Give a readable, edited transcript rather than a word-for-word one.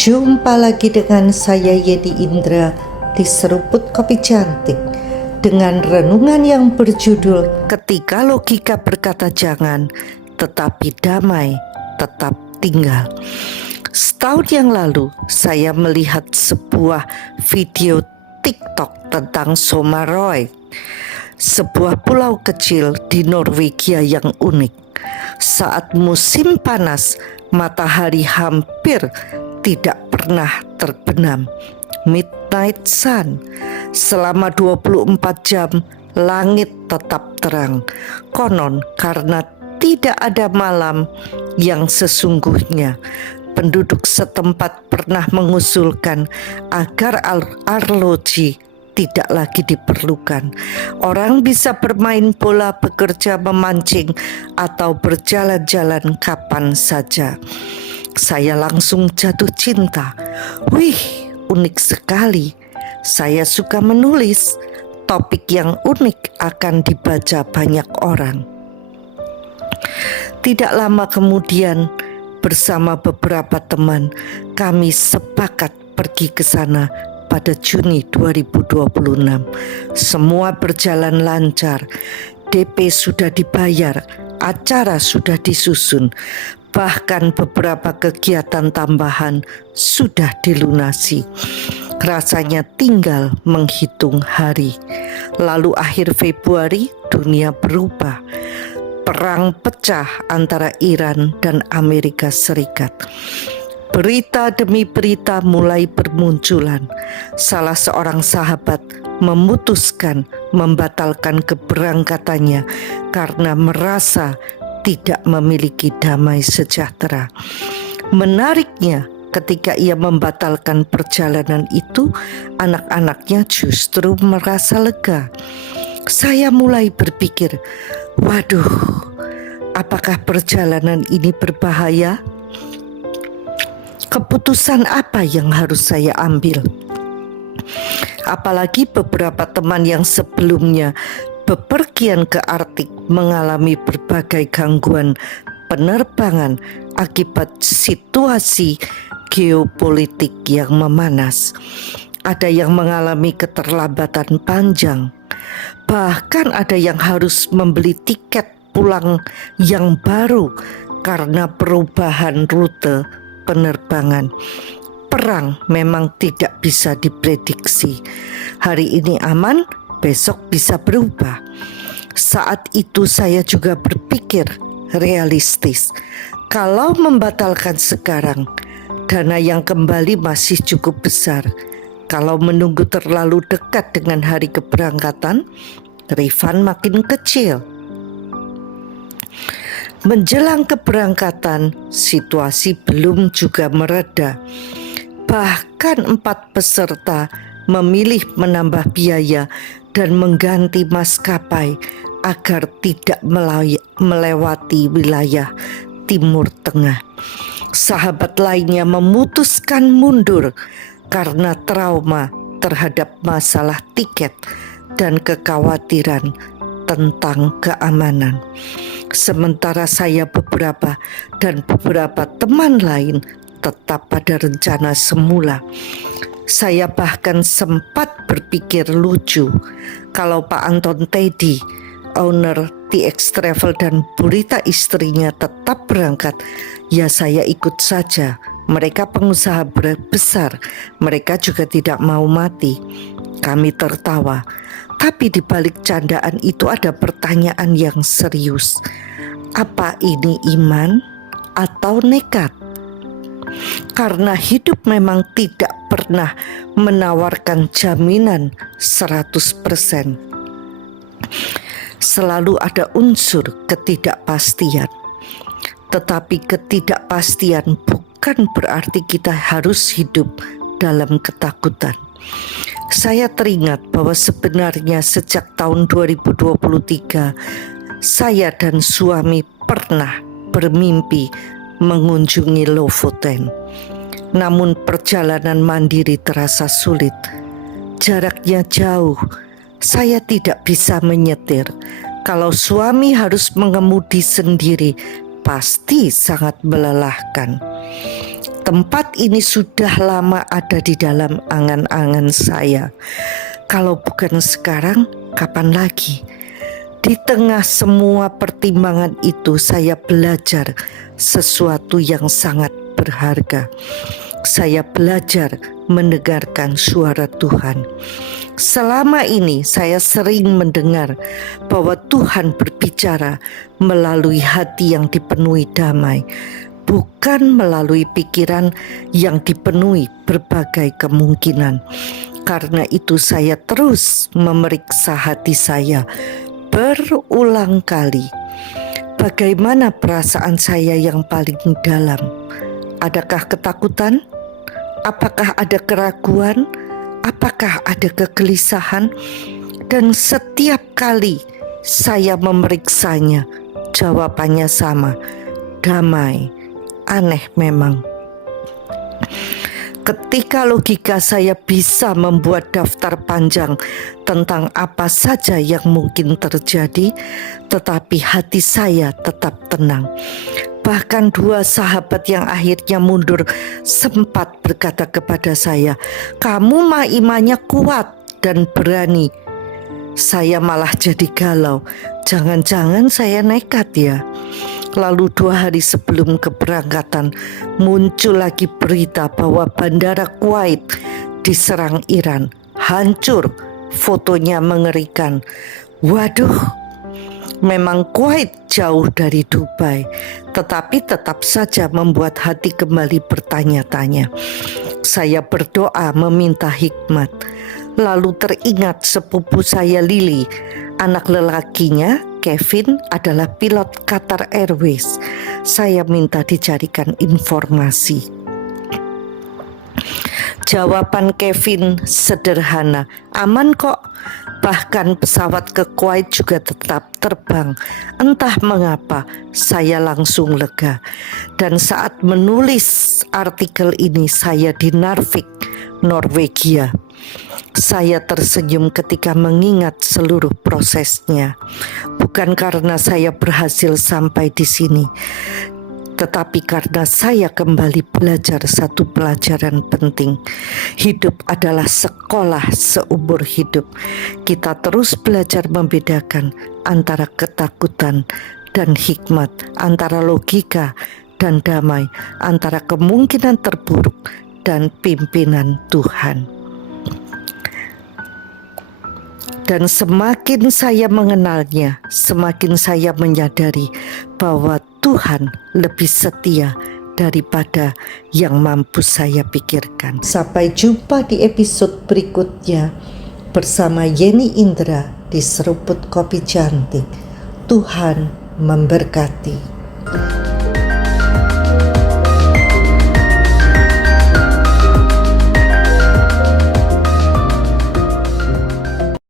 Jumpa lagi dengan saya Yedi Indra di Seruput Kopi Cantik dengan renungan yang berjudul Ketika Logika Berkata Jangan, Tetapi Damai Tetap Tinggal. Setahun yang lalu saya melihat sebuah video TikTok tentang Somaroy, sebuah pulau kecil di Norwegia yang unik. Saat musim panas, matahari hampir tidak pernah terbenam. Midnight sun. Selama 24 jam langit tetap terang. Konon karena tidak ada malam yang sesungguhnya, penduduk setempat pernah mengusulkan agar arloji tidak lagi diperlukan. Orang bisa bermain bola, bekerja, memancing, atau berjalan-jalan kapan saja. Saya langsung jatuh cinta. Wih, unik sekali. Saya suka menulis. Topik yang unik akan dibaca banyak orang. Tidak lama kemudian, bersama beberapa teman, kami sepakat pergi ke sana pada Juni 2026. Semua berjalan lancar. DP sudah dibayar, acara sudah disusun. Bahkan beberapa kegiatan tambahan sudah dilunasi. Rasanya tinggal menghitung hari. Lalu akhir Februari dunia berubah. Perang pecah antara Iran dan Amerika Serikat. Berita demi berita mulai bermunculan. Salah seorang sahabat memutuskan membatalkan keberangkatannya karena merasa tidak memiliki damai sejahtera. Menariknya, ketika ia membatalkan perjalanan itu, anak-anaknya justru merasa lega. Saya mulai berpikir, waduh, apakah perjalanan ini berbahaya? Keputusan apa yang harus saya ambil? Apalagi beberapa teman yang sebelumnya bepergian ke Arktik mengalami berbagai gangguan penerbangan akibat situasi geopolitik yang memanas. Ada yang mengalami keterlambatan panjang. Bahkan ada yang harus membeli tiket pulang yang baru karena perubahan rute penerbangan. Perang memang tidak bisa diprediksi. Hari ini aman, besok bisa berubah. Saat itu saya juga berpikir realistis. Kalau membatalkan sekarang, dana yang kembali masih cukup besar. Kalau menunggu terlalu dekat dengan hari keberangkatan, refund makin kecil. Menjelang keberangkatan, situasi belum juga mereda. Bahkan 4 peserta memilih menambah biaya dan mengganti maskapai agar tidak melewati wilayah Timur Tengah. Sahabat lainnya memutuskan mundur karena trauma terhadap masalah tiket dan kekhawatiran tentang keamanan. Sementara saya dan beberapa teman lain tetap pada rencana semula. Saya bahkan sempat berpikir lucu kalau Pak Anton Teddy, owner TX Travel, dan Burita istrinya tetap berangkat, ya saya ikut saja. Mereka pengusaha besar, mereka juga tidak mau mati. Kami tertawa, tapi di balik candaan itu ada pertanyaan yang serius. Apa ini iman atau nekat? Karena hidup memang tidak pernah menawarkan jaminan 100%. Selalu ada unsur ketidakpastian. Tetapi ketidakpastian bukan berarti kita harus hidup dalam ketakutan. Saya teringat bahwa sebenarnya sejak tahun 2023, saya dan suami pernah bermimpi mengunjungi Lofoten. Namun perjalanan mandiri terasa sulit. Jaraknya jauh. Saya tidak bisa menyetir. Kalau suami harus mengemudi sendiri, pasti sangat melelahkan. tempat ini sudah lama ada di dalam angan-angan saya. Kalau bukan sekarang, kapan lagi? Di tengah semua pertimbangan itu, saya belajar sesuatu yang sangat berharga. Saya belajar mendengarkan suara Tuhan. Selama ini saya sering mendengar bahwa Tuhan berbicara melalui hati yang dipenuhi damai, bukan melalui pikiran yang dipenuhi berbagai kemungkinan. Karena itu saya terus memeriksa hati saya berulang kali. Bagaimana perasaan saya yang paling dalam? Adakah ketakutan? Apakah ada keraguan? Apakah ada kegelisahan? Dan setiap kali saya memeriksanya, jawabannya sama, damai. Aneh memang. Ketika logika saya bisa membuat daftar panjang tentang apa saja yang mungkin terjadi, tetapi hati saya tetap tenang. Bahkan dua sahabat yang akhirnya mundur sempat berkata kepada saya, "Kamu mah imannya kuat dan berani." Saya malah jadi galau. Jangan-jangan saya nekat ya. Lalu 2 hari sebelum keberangkatan muncul lagi berita bahwa bandara Kuwait diserang Iran. Hancur, fotonya mengerikan. Waduh, memang Kuwait jauh dari Dubai, tetapi tetap saja membuat hati kembali bertanya-tanya. Saya berdoa meminta hikmat. Lalu teringat sepupu saya Lily, anak lelakinya Kevin adalah pilot Qatar Airways. Saya minta dicarikan informasi. Jawaban Kevin sederhana, aman kok. Bahkan pesawat ke Kuwait juga tetap terbang. Entah mengapa saya langsung lega. Dan saat menulis artikel ini saya di Narvik, Norwegia. Saya tersenyum ketika mengingat seluruh prosesnya. Bukan karena saya berhasil sampai di sini, tetapi karena saya kembali belajar satu pelajaran penting. Hidup adalah sekolah seumur hidup. Kita terus belajar membedakan antara ketakutan dan hikmat, antara logika dan damai, antara kemungkinan terburuk dan pimpinan Tuhan. Dan semakin saya mengenalnya, semakin saya menyadari bahwa Tuhan lebih setia daripada yang mampu saya pikirkan. Sampai jumpa di episode berikutnya bersama Yeni Indra di Seruput Kopi Cantik. Tuhan memberkati.